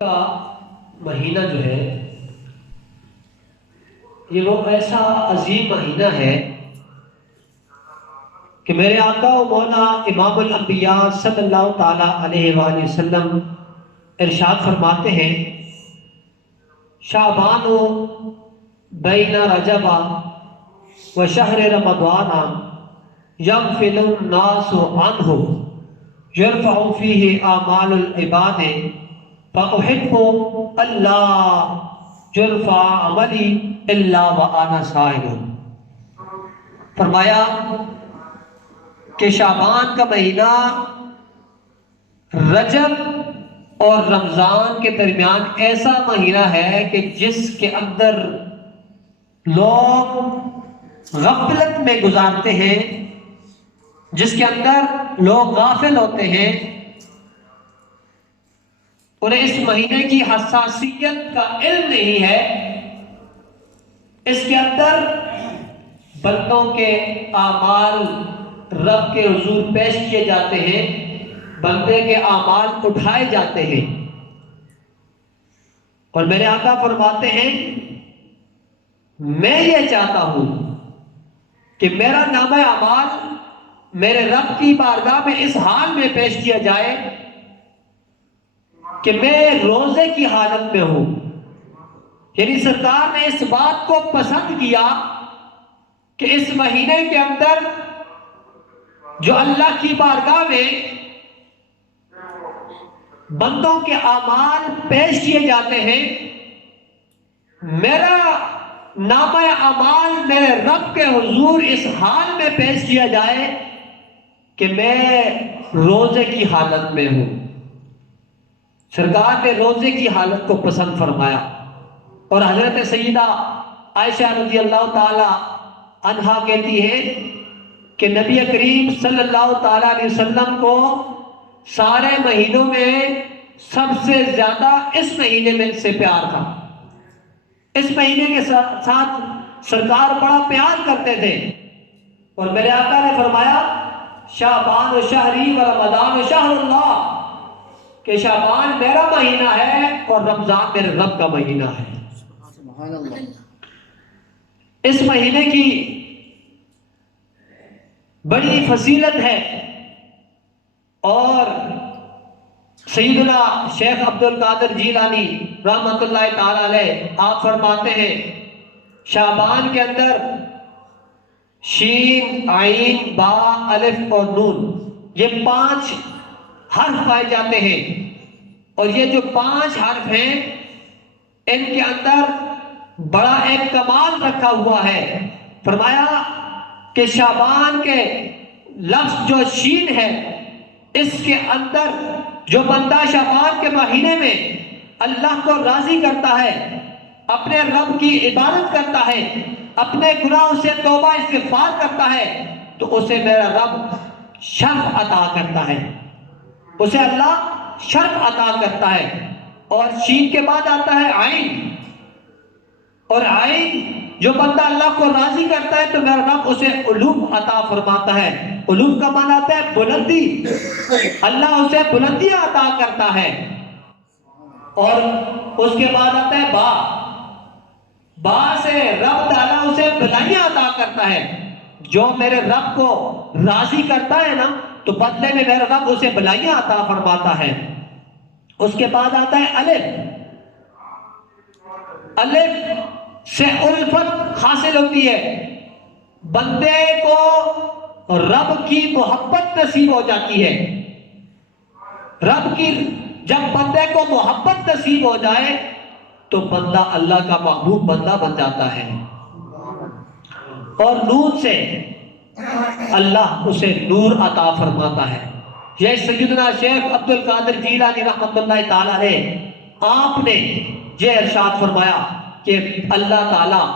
کا مہینہ جو ہے یہ وہ ایسا عظیم مہینہ ہے کہ میرے آقا و مولا امام الانبیاء صلی اللہ تعالی علیہ وآلہ وسلم ارشاد فرماتے ہیں شعبان و بین رجب و شہر رمضان یغفل الناس عنہ یرفع فیہ اعمال العباد فأحب اللہ یرفع عملی الا وانا صائم۔ فرمایا کہ شعبان کا مہینہ رجب اور رمضان کے درمیان ایسا مہینہ ہے کہ جس کے اندر لوگ غفلت میں گزارتے ہیں، جس کے اندر لوگ غافل ہوتے ہیں، انہیں اس مہینے کی حساسیت کا علم نہیں ہے۔ اس کے اندر بندوں کے اعمال رب کے حضور پیش کیے جاتے ہیں، بندے کے اعمال اٹھائے جاتے ہیں، اور میرے آقا فرماتے ہیں میں یہ چاہتا ہوں کہ میرا نامہ اعمال میرے رب کی بارگاہ میں اس حال میں پیش کیا جائے کہ میں روزے کی حالت میں ہوں۔ یعنی سرکار نے اس بات کو پسند کیا کہ اس مہینے کے اندر جو اللہ کی بارگاہ میں بندوں کے اعمال پیش کیے جاتے ہیں، میرا نامہ اعمال میرے رب کے حضور اس حال میں پیش کیا جائے کہ میں روزے کی حالت میں ہوں۔ سرکار نے روزے کی حالت کو پسند فرمایا، اور حضرت سیدہ عائشہ رضی اللہ تعالی عنہا کہتی ہے کہ نبی کریم صلی اللہ تعالی علیہ وسلم کو سارے مہینوں میں سب سے زیادہ اس مہینے میں سے پیار تھا۔ اس مہینے کے ساتھ سرکار بڑا پیار کرتے تھے، اور میرے آقا نے فرمایا شعبان و شہری و رمضان و شہر اللہ، کہ شعبان میرا مہینہ ہے اور رمضان میرے رب کا مہینہ ہے۔ سبحان اللہ۔ اس مہینے کی بڑی فضیلت ہے، اور سیدنا شیخ عبد القادر جیلانی رحمۃ اللہ تعالی علیہ آپ فرماتے ہیں شعبان کے اندر شین، عین، با، الف اور نون یہ 5 حرف پائے جاتے ہیں، اور یہ جو 5 حرف ہیں ان کے اندر بڑا ایک کمال رکھا ہوا ہے۔ فرمایا کہ شعبان کے لفظ جو شین ہے، اس کے اندر جو بندہ شعبان کے مہینے میں اللہ کو راضی کرتا ہے، اپنے رب کی عبادت کرتا ہے، اپنے گناہوں سے توبہ استغفار کرتا ہے، تو اسے میرا رب شرف عطا کرتا ہے، اسے اللہ شرف عطا کرتا ہے۔ اور شین کے بعد آتا ہے عین، اور عین جو بندہ اللہ کو راضی کرتا ہے تو میرا رب اسے علوم عطا فرماتا ہے۔ علوم کا معنی آتا ہے بلندی، اللہ اسے بلندیاں عطا کرتا ہے۔ اور اس کے بعد آتا ہے با، با سے رب تعالیٰ اسے بلائیاں عطا کرتا ہے۔ جو میرے رب کو راضی کرتا ہے نا تو بدلے میں میرا رب اسے بلائیاں عطا فرماتا ہے۔ اس کے بعد آتا ہے الف، الف سے الفت حاصل ہوتی ہے، بندے کو رب کی محبت نصیب ہو جاتی ہے۔ رب کی جب بندے کو محبت نصیب ہو جائے تو بندہ اللہ کا محبوب بندہ بن جاتا ہے، اور نور سے اللہ اسے نور عطا فرماتا ہے۔ یہ سیدنا شیخ عبد القادر جیلانی رحمۃ اللہ تعالی علیہ آپ نے یہ ارشاد فرمایا کہ اللہ تعالیٰ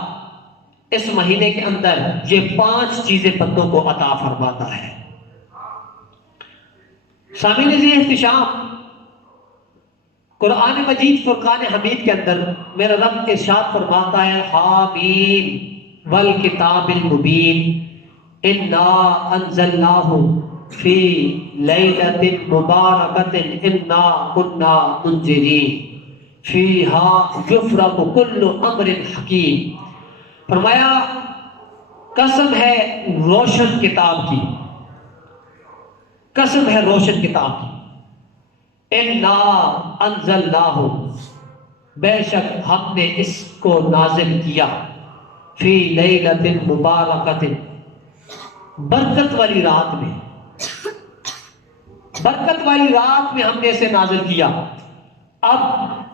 اس مہینے کے اندر یہ 5 چیزیں بندوں کو عطا فرماتا ہے۔ سامعین عزیز احتشام، قرآن مجید فرقان حمید کے اندر میرا رب ارشاد فرماتا ہے حامیم والکتاب المبین انا انزلناہ فی لیلۃ مبارکۃ انا کنا منذرین۔ فیہا یفرق کل امر حکیم. فرمایا قسم ہے روشن کتاب کی، قسم ہے روشن کتاب کی. انا انزلناہ، بے شک ہم نے اس کو نازل کیا، فی لیلۃ مبارکۃ، برکت والی رات میں، برکت والی رات میں ہم نے اسے نازل کیا. اب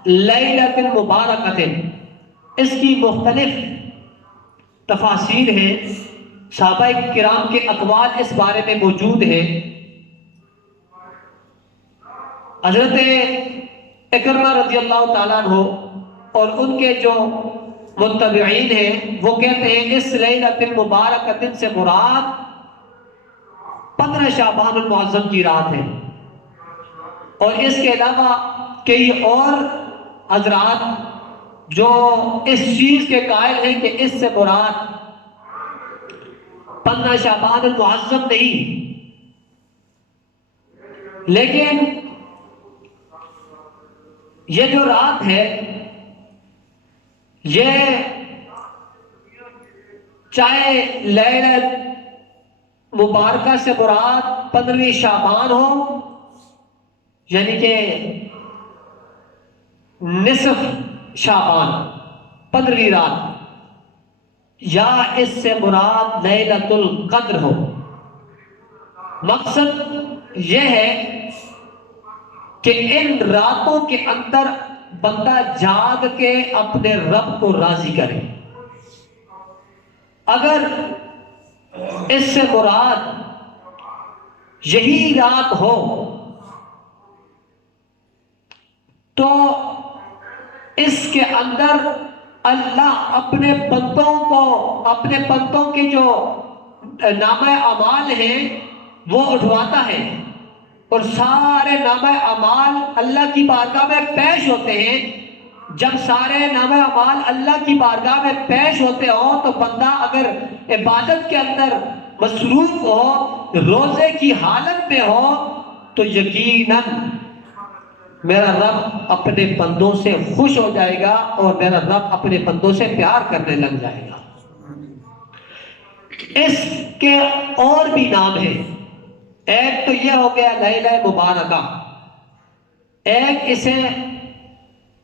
لیلۃ مبارکۃ، اس کی مختلف تفاسیر ہیں، صحابہ کرام کے اقوال اس بارے میں موجود ہیں. حضرت اکرمہ رضی اللہ تعالیٰ عنہ اور ان کے جو متبعین ہیں وہ کہتے ہیں اس لیلۃ المبارکۃ سے مراد 15 شعبان المعظم کی رات ہے. اور اس کے علاوہ کئی اور حضرات جو اس چیز کے قائل ہیں کہ اس سے مراد 15 شعبان المعظم نہیں، لیکن یہ جو رات ہے یہ چاہے لیلۃ مبارکہ سے مراد 15 شعبان ہو، یعنی کہ نصف شعبان 15 رات، یا اس سے مراد لیلۃ القدر ہو. مقصد یہ ہے کہ ان راتوں کے اندر بندہ جاگ کے اپنے رب کو راضی کرے. اگر اس سے مراد یہی رات ہو تو اس کے اندر اللہ اپنے بندوں کو، اپنے بندوں کے جو نامہ اعمال ہیں وہ اٹھواتا ہے، اور سارے نامہ اعمال اللہ کی بارگاہ میں پیش ہوتے ہیں. جب سارے نامہ اعمال اللہ کی بارگاہ میں پیش ہوتے ہوں تو بندہ اگر عبادت کے اندر مصروف ہو، روزے کی حالت میں ہو، تو یقیناً میرا رب اپنے بندوں سے خوش ہو جائے گا اور میرا رب اپنے بندوں سے پیار کرنے لگ جائے گا. اس کے اور بھی نام ہیں. ایک تو یہ ہو گیا لیلہ مبارکہ، ایک اسے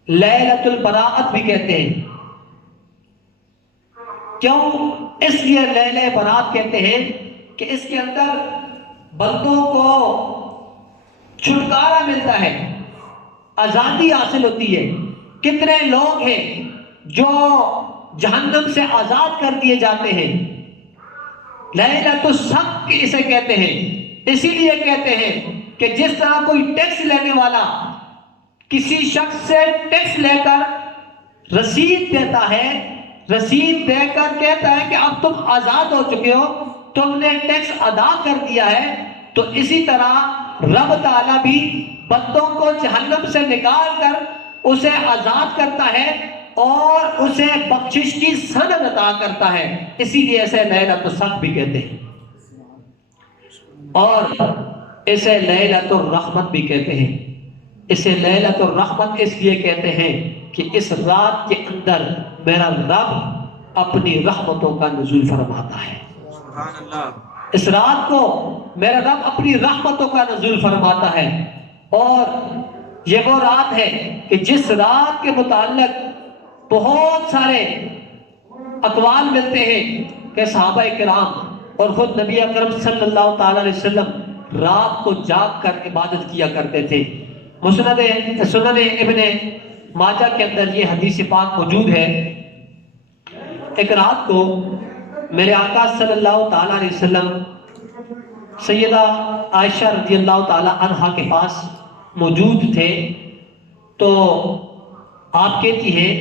لیلۃ البراءت بھی کہتے ہیں. کیوں اس لیے لیلہ برات کہتے ہیں کہ اس کے اندر بندوں کو چھٹکارا ملتا ہے، آزادی حاصل ہوتی ہے. کتنے لوگ ہیں جو جہنم سے آزاد کر دیے جاتے ہیں. لیلۃ الصدق اسے کہتے ہیں. اسی لیے کہتے ہیں کہ جس طرح کوئی ٹیکس لینے والا کسی شخص سے ٹیکس لے کر رسید دیتا ہے، رسید دے کر کہتا ہے کہ اب تم آزاد ہو چکے ہو، تم نے ٹیکس ادا کر دیا ہے، تو اسی طرح رب تعالیٰ بھی بندوں کو جہنم سے نکال کر اسے آزاد کرتا ہے اور اسے بخشش کی سند عطا کرتا ہے. اسی لیے اسے لیلۃ الصدق بھی کہتے ہیں، اور اسے لیلۃ الرحمت بھی کہتے ہیں. اسے لیلۃ الرحمت اس لیے کہتے ہیں کہ اس رات کے اندر میرا رب اپنی رحمتوں کا نزول فرماتا ہے. سبحان اللہ. اس رات کو میرا رب اپنی رحمتوں کا نزول فرماتا ہے. اور یہ وہ رات ہے کہ جس رات کے متعلق بہت سارے اقوال ملتے ہیں کہ صحابہ کرام اور خود نبی اکرم صلی اللہ تعالی علیہ وسلم رات کو جاگ کر عبادت کیا کرتے تھے. سنن ابن ماجہ کے اندر یہ حدیث پاک موجود ہے. ایک رات کو میرے آقا صلی اللہ تعالی علیہ وسلم سیدہ عائشہ رضی اللہ تعالی عنہا کے پاس موجود تھے، تو آپ کہتی ہیں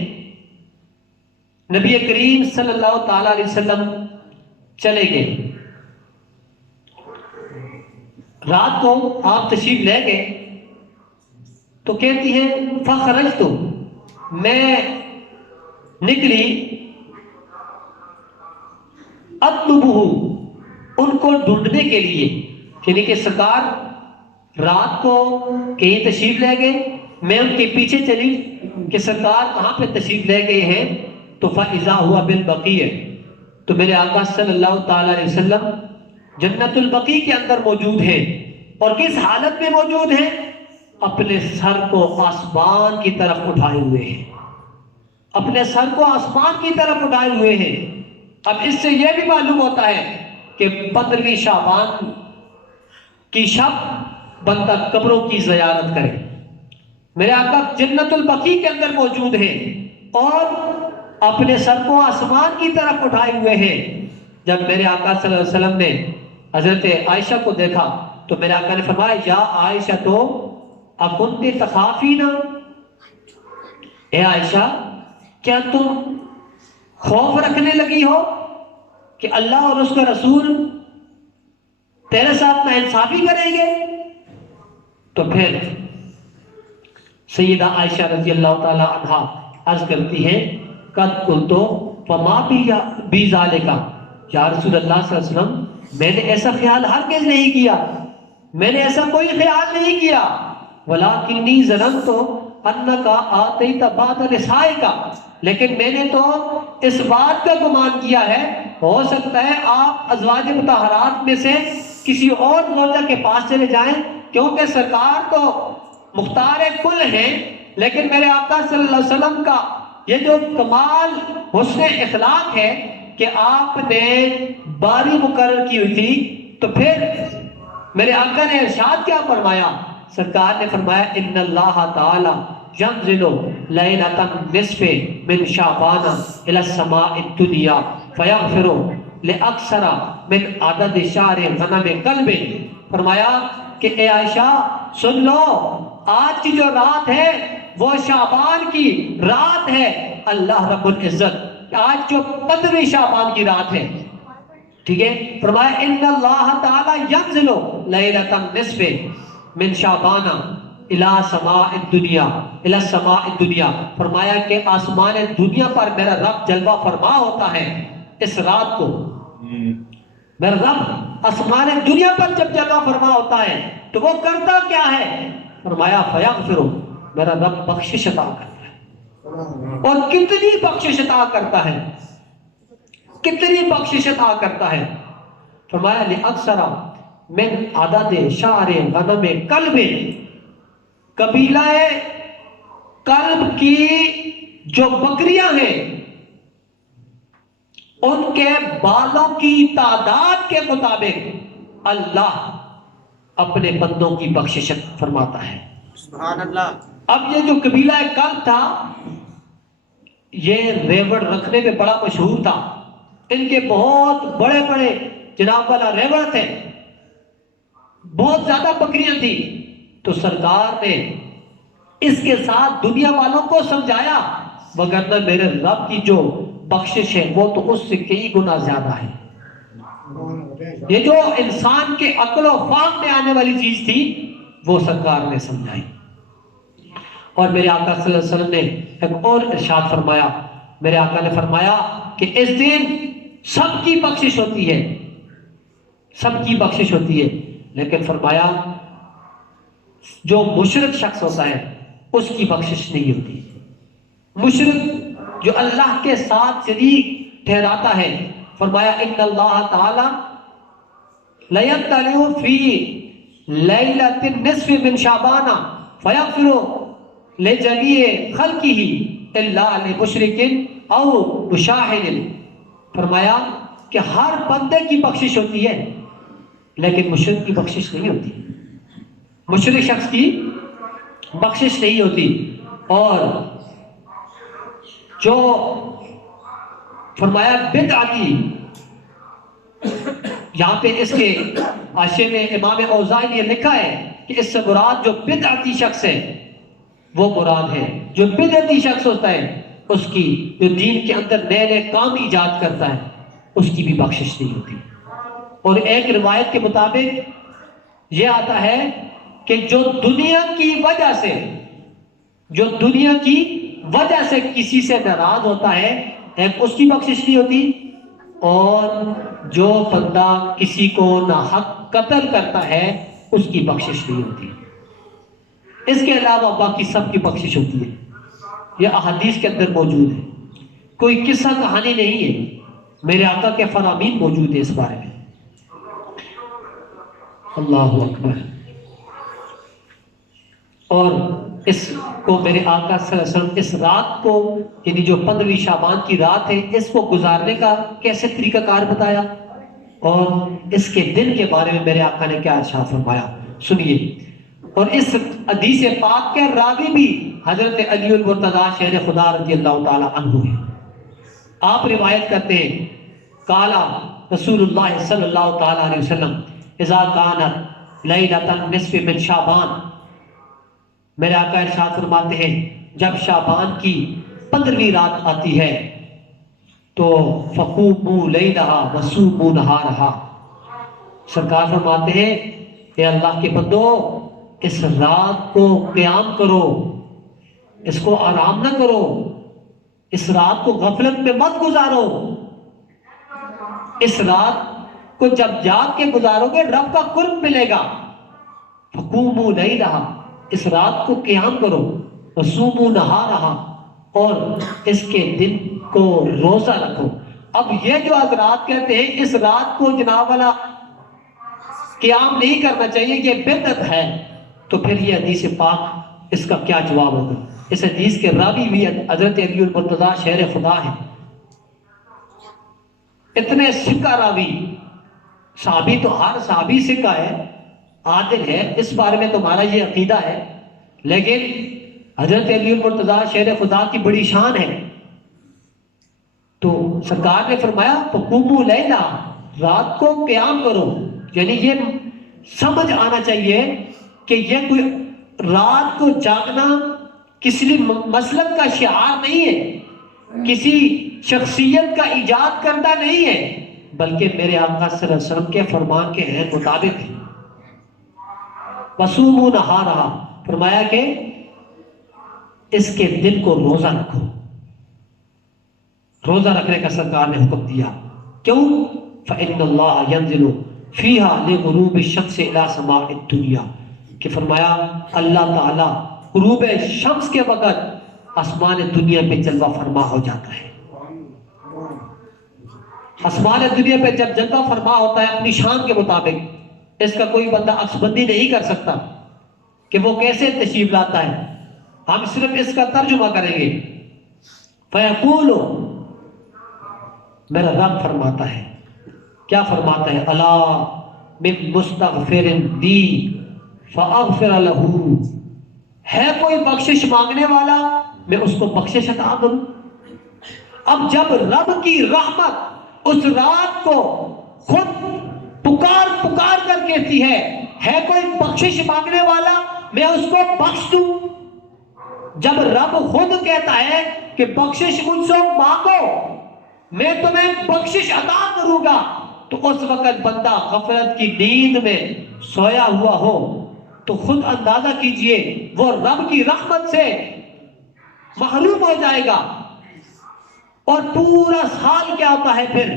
نبی کریم صلی اللہ تعالی علیہ وسلم چلے گئے. رات کو آپ تشریف لے گئے تو کہتی ہے فخرجت، میں نکلی، اطلبہ، ان کو ڈھونڈنے کے لیے. یعنی کہ سرکار رات کو کہیں تشریف لے گئے، میں ان کے پیچھے چلی کہ سرکار کہاں پہ تشریف لے گئے ہیں، تو فَإِذَا هُوَ بِالْبَقِيعِ، تو میرے آقا صلی اللہ تعالی علیہ وسلم جنت البقیع کے اندر موجود ہیں، اور کس حالت میں موجود ہیں؟ اپنے سر کو آسمان کی طرف اٹھائے ہوئے ہیں، اپنے سر کو آسمان کی طرف اٹھائے ہوئے ہیں۔ اب اس سے یہ بھی معلوم ہوتا ہے کہ 15ویں شعبان کی شب بندہ قبروں کی زیارت کرے۔ میرے آقا جنت البقیع کے اندر موجود ہیں اور اپنے سر کو آسمان کی طرف اٹھائے ہوئے ہیں۔ جب میرے آقا صلی اللہ علیہ وسلم نے حضرت عائشہ کو دیکھا تو میرے آقا نے فرمایا یا عائشہ تو اکنت تخافینا، اے عائشہ کیا تم خوف رکھنے لگی ہو کہ اللہ اور اس کا رسول تیرے ساتھ ناانصافی کریں گے؟ تو پھر سیدہ عائشہ رضی اللہ تعالی عنہا عرض کرتی ہیں قد قلتو فما بی ذالک، یا رسول اللہ صلی اللہ علیہ وسلم میں نے ایسا خیال ہرگز نہیں کیا، میں نے ایسا کوئی خیال نہیں کیا، ولیکنی ظننت انک آتیت بعض نسائک، لیکن میں نے تو اس بات کا گمان کیا ہے ہو سکتا ہے آپ ازواج مطہرات میں سے کسی اور زوجہ کے پاس چلے جائیں، کیونکہ سرکار تو مختار کل ہیں، لیکن میرے آقا صلی اللہ علیہ وسلم کا یہ جو کمال حسن اخلاق ہے کہ آپ نے باری مقرر کی ہوئی تھی، تو پھر میرے آقا نے ارشاد کیا فرمایا؟ سرکار نے فرمایا ان اللہ تعالی ینزل لیلۃ النصف من شعبان الی السماء الدنیا فیغفر لاکثر من عدد شعر غنم قلب، فرمایا کہ اے عائشہ سن لو، آج کی جو رات ہے وہ شعبان کی رات ہے، اللہ رب العزت آج جو 15ویں شعبان کی رات ہے، ٹھیک ہے، فرمایا ان اللہ تعالی ینزل لیلۃ النصف من شعبان الی سماء الدنیا الی السماء الدنیا، فرمایا کہ آسمان دنیا پر میرا رب جلوہ فرما ہوتا ہے اس رات کو۔ میرا رب آسمان دنیا پر جب جلوہ فرما ہوتا ہے تو وہ کرتا کیا ہے؟ فرمایا فیغفر، میرا رب بخشش عطا کرتا ہے، اور کتنی بخشش عطا کرتا ہے، کتنی بخشش عطا کرتا ہے، فرمایا لأکثر من عدد شعر غنم قلب، قبیلہ قلب کی جو بکریاں ہیں ان کے بالوں کی تعداد کے مطابق اللہ اپنے بندوں کی بخشش فرماتا ہے۔ سبحان اللہ۔ اب یہ جو قبیلہ کلب تھا یہ ریوڑ رکھنے میں بڑا مشہور تھا، ان کے بہت بڑے بڑے جناب والا ریوڑ تھے، بہت زیادہ بکریاں تھیں، تو سرکار نے اس کے ساتھ دنیا والوں کو سمجھایا وگرنہ میرے رب کی جو بخشش ہے وہ تو اس سے کئی گنا زیادہ ہے۔ یہ جو انسان کے عقل و فہم میں آنے والی چیز تھی وہ سرکار نے سمجھائی، اور میرے آقا صلی اللہ علیہ وسلم نے ایک اور ارشاد فرمایا، میرے آقا نے فرمایا کہ اس دن سب کی بخشش ہوتی ہے، سب کی بخشش ہوتی ہے، لیکن فرمایا جو مشرک شخص ہوتا ہے اس کی بخشش نہیں ہوتی۔ مشرک جو اللہ کے ساتھ شریک ٹھہراتا ہے، فرمایا ان اللہ تعالی لیطلع فی لیلۃ النصف من شعبان فیغفر لجمیع خلقہ الا لمشرک او مشاہد، فرمایا کہ ہر بندے کی بخشش ہوتی ہے لیکن مشرک کی بخشش نہیں ہوتی، مشرک شخص کی بخشش نہیں ہوتی۔ اور جو فرمایا بدعتی، یہاں پہ اس کے حاشیے میں امام اوزاعی نے لکھا ہے کہ اس سے مراد جو بدعتی شخص ہے وہ مراد ہے، جو بدعتی شخص ہوتا ہے اس کی جو دین کے اندر نئے نئے کام ایجاد کرتا ہے اس کی بھی بخشش نہیں ہوتی۔ اور ایک روایت کے مطابق یہ آتا ہے کہ جو دنیا کی وجہ سے کسی سے ناراض ہوتا ہے ایک اس کی بخشش نہیں ہوتی، اور جو بندہ کسی کو ناحق قتل کرتا ہے اس کی بخشش نہیں ہوتی۔ اس کے علاوہ باقی سب کی بخشش ہوتی ہے. یہ احادیث کے اندر موجود ہے، کوئی قصہ کہانی نہیں ہے، میرے آقا کے فرامین موجود ہے اس بارے میں. اللہ اکبر. اور اس کو میرے آقا صلی اللہ علیہ وسلم اس رات کو، یعنی جو 15 شعبان کی رات ہے، اس کو گزارنے کا کیسے طریقہ کار بتایا، اور اس کے دن کے بارے میں میرے آقا نے کیا ارشاد فرمایا سنیے. اور اس حدیث پاک کے راوی بھی حضرت علی المرتضیٰ شیر خدا رضی اللہ تعالی عنہ ہے. آپ روایت کرتے ہیں قالا رسول اللہ صلی اللہ تعالی علیہ وسلم اذا کانت لیلۃ النصف من شعبان، میرے آقا ارشاد فرماتے ہیں جب شعبان کی 15ویں رات آتی ہے تو فقوموا لیلہا وصوموا نہارہا، سرکار فرماتے ہیں اے اللہ کے بندو اس رات کو قیام کرو، اس کو آرام نہ کرو، اس رات کو غفلت میں مت گزارو. اس رات کو جب جاگ کے گزارو گے رب کا قرب ملے گا. فقوموا لیلہا، اس رات کو قیام کرو، وصوموا نہارہا، اور اس کے دن کو روزہ رکھو. اب یہ جو حضرات کہتے ہیں اس رات کو جناب والا قیام نہیں کرنا چاہیے، یہ بدعت ہے، تو پھر یہ حدیث پاک اس کا کیا جواب ہوگا؟ اس حدیث کے راوی بھی حضرت علی المرتضیٰ شیر خدا ہے. اتنے سکہ راوی، صحابی تو ہر صحابی سکہ ہے، عادل ہے، اس بارے میں تمہارا یہ عقیدہ ہے، لیکن حضرت علی المرتضیٰ شیر خدا کی بڑی شان ہے. تو سرکار نے فرمایا فقوموا لیلہ، رات کو قیام کرو. یعنی یہ سمجھ آنا چاہیے کہ یہ کوئی رات کو جاگنا کسی مسلک کا شعار نہیں ہے، کسی شخصیت کا ایجاد کردہ نہیں ہے، بلکہ میرے آقا صلی اللہ علیہ وسلم کے فرمان کے ہیں مطابق ہے. وصوموا نہارہا، فرمایا کہ اس کے دن کو روزہ رکھو. روزہ رکھنے کا سرکار نے حکم دیا. کیوں؟ فإن اللہ ینزل فیہا لغروب الشمس الی سماء الدنیا، کہ فرمایا اللہ تعالی غروب شمس کے وقت آسمان دنیا پہ جلوہ فرما ہو جاتا ہے. آسمان دنیا پہ جب جلوہ فرما ہوتا ہے اپنی شان کے مطابق، اس کا کوئی بندہ عکس بندی نہیں کر سکتا کہ وہ کیسے تشریف لاتا ہے. ہم صرف اس کا ترجمہ کریں گے. فیقول، میرا رب فرماتا ہے، کیا فرماتا ہے؟ الا من مستغفر لی فاغفر لہ، ہے کوئی بخشش مانگنے والا میں اس کو بخشش عطا کروں. اب جب رب کی رحمت اس رات کو خود پکار پکار کر کہتی ہے کوئی بخشش مانگنے والا میں اس کو بخش دوں، جب رب خود کہتا ہے کہ بخشش مجھ سے مانگو میں تمہیں بخشش عطا کروں گا، تو اس وقت بندہ غفلت کی نیند میں سویا ہوا ہو تو خود اندازہ کیجئے وہ رب کی رحمت سے محروم ہو جائے گا. اور پورا سال کیا ہوتا ہے پھر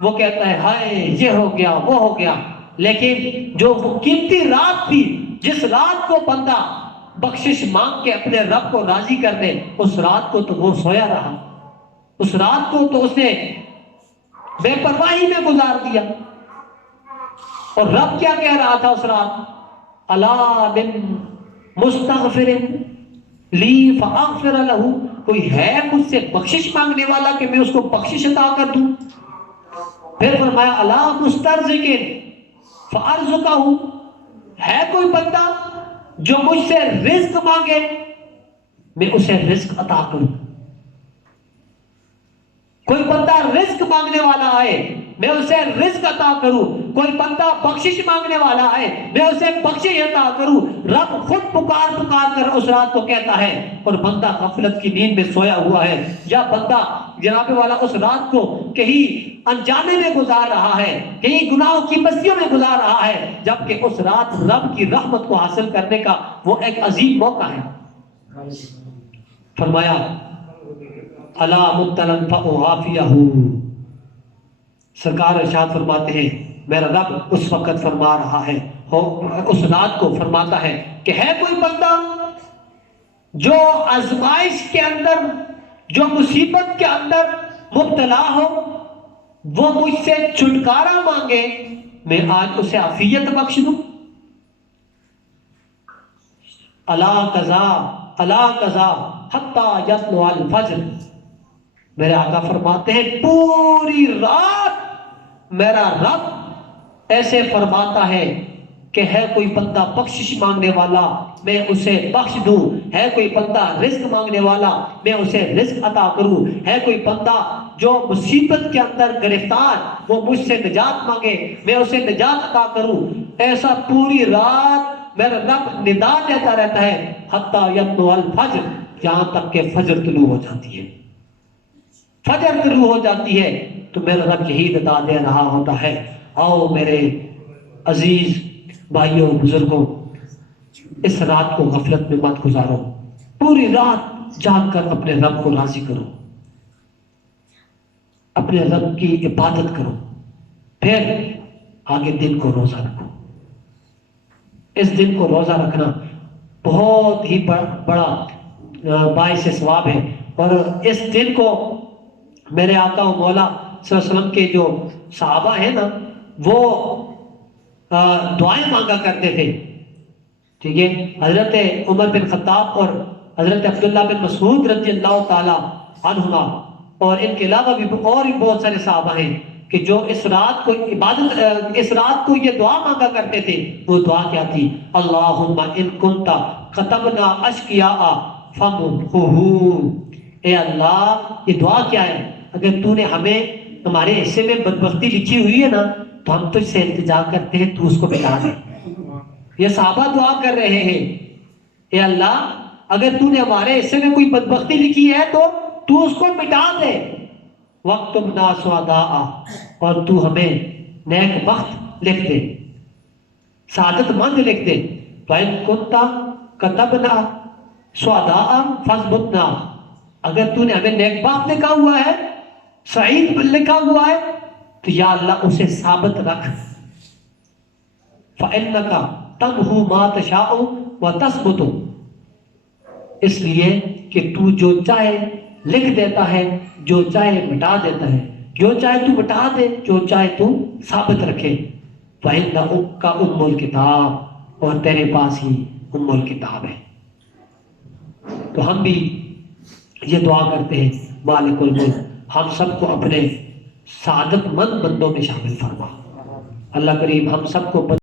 وہ کہتا ہے ہائے یہ ہو گیا وہ ہو گیا. لیکن جو وہ قیمتی رات تھی جس رات کو بندہ بخشش مانگ کے اپنے رب کو راضی کر دے، اس رات کو تو وہ سویا رہا، اس رات کو تو اس نے بے پرواہی میں گزار دیا. اور رب کیا کہہ رہا تھا اس رات؟ الا من مستغفر لی فاغفر لہ، کوئی ہے مجھ سے بخشش مانگنے والا کہ میں اس کو بخشش عطا کر دوں. پھر فرمایا الا مسترزق فارزقہ، ہے کوئی بندہ جو مجھ سے رزق مانگے میں اسے رزق عطا کروں. کوئی بندہ رزق مانگنے والا آئے میں اسے رزق عطا کروں، کوئی بندہ بخشش مانگنے والا آئے میں اسے بخشش عطا کروں. رب خود پکار پکار کر اس رات کو کہتا ہے، اور بندہ غفلت کی نیند میں سویا ہوا ہے، یا بندہ جناب والا اس رات کو کہیں انجانے میں گزار رہا ہے، کہیں گناہوں کی بستیوں میں گزار رہا ہے، جبکہ اس رات رب کی رحمت کو حاصل کرنے کا وہ ایک عظیم موقع ہے. فرمایا الا مبتلا فاعافیہ، سرکار ارشاد فرماتے ہیں میرا رب اس وقت فرما رہا ہے، اس رات کو فرماتا ہے کہ ہے کوئی بندہ جو آزمائش کے اندر، جو مصیبت کے اندر مبتلا ہو، وہ مجھ سے چھٹکارا مانگے، میں آج اسے عافیت بخش دوں۔ الا قضا الا قضا حتی یطلع الفجر، میرے آقا فرماتے ہیں پوری رات میرا رب ایسے فرماتا ہے کہ ہے کوئی بندہ بخشش مانگنے والا میں اسے بخش دوں، ہے کوئی بندہ رزق مانگنے والا میں اسے رزق عطا کروں، ہے کوئی بندہ جو مصیبت کے اندر گرفتار وہ مجھ سے نجات مانگے میں اسے نجات عطا کروں۔ ایسا پوری رات میرا رب ندا دیتا رہتا ہے حتی یطلع الفجر، یہاں تک کہ فجر طلوع ہو جاتی ہے۔ فجر طلوع ہو جاتی ہے تو میرا رب یہی ندا دے رہا ہوتا ہے، آؤ میرے عزیز بھائیوں بزرگوں، اس رات کو غفلت میں مت گزارو، پوری رات جاگ کر اپنے رب کو راضی کرو، اپنے رب کی عبادت کرو، پھر آگے دن کو روزہ رکھو۔ اس دن کو روزہ رکھنا بہت ہی بڑا باعث ثواب ہے، اور اس دن کو میرے آقا و مولا صلی اللہ علیہ وسلم کے جو صحابہ ہیں نا وہ دعائیں مانگا کرتے تھے، ٹھیک ہے۔ حضرت عمر بن خطاب اور حضرت عبداللہ بن مسعود رضی اللہ تعالی عنہما اور ان کے علاوہ بھی اور بھی بہت سارے صحابہ ہیں کہ جو اس رات کو اس رات کو یہ دعا مانگا کرتے تھے۔ وہ دعا کیا تھی؟ اللہم ان کنتا کتبنا اشقیاء فمحوہ، اے اللہ یہ دعا کیا ہے؟ اگر تو نے ہمیں ہمارے حصے میں بدبختی لکھی ہوئی ہے نا تو ہم تجھ سے التجا کرتے ہیں تو اس کو مٹا دے۔ یہ صحابہ دعا کر رہے ہیں، اے اللہ اگر تو نے ہمارے حصے میں کوئی بدبختی لکھی ہے تو اس کو مٹا دے، وَاکْتُبْنَا سُعَدَاءَ، اور تو ہمیں نیک بخت لکھ دے، سعادت مند لکھ دے۔ وَإِن كُنْتَ كَتَبْنَا سُعَدَاءَ فَاثْبُتْنَا، اگر تو نے ہمیں نیک بخت لکھا ہوا ہے، سعید لکھا ہوا ہے تو یا اللہ اسے ثابت رکھ۔ فَإِنَّكَ تَمْحُو مَا تَشَاءُ وَتَثْبُتُ، اس لیے کہ تو جو چاہے لکھ دیتا ہے، جو چاہے مٹا دیتا ہے، جو چاہے تو مٹا دے، جو چاہے تو ثابت رکھے۔ فَإِنَّكَ أُمُّ الْكِتَابِ، اور تیرے پاس ہی ام الکتاب ہے۔ تو ہم بھی یہ دعا کرتے ہیں مالک الملک ہم سب کو اپنے سعادت مند بندوں میں شامل فرما۔ اللہ کریم ہم سب کو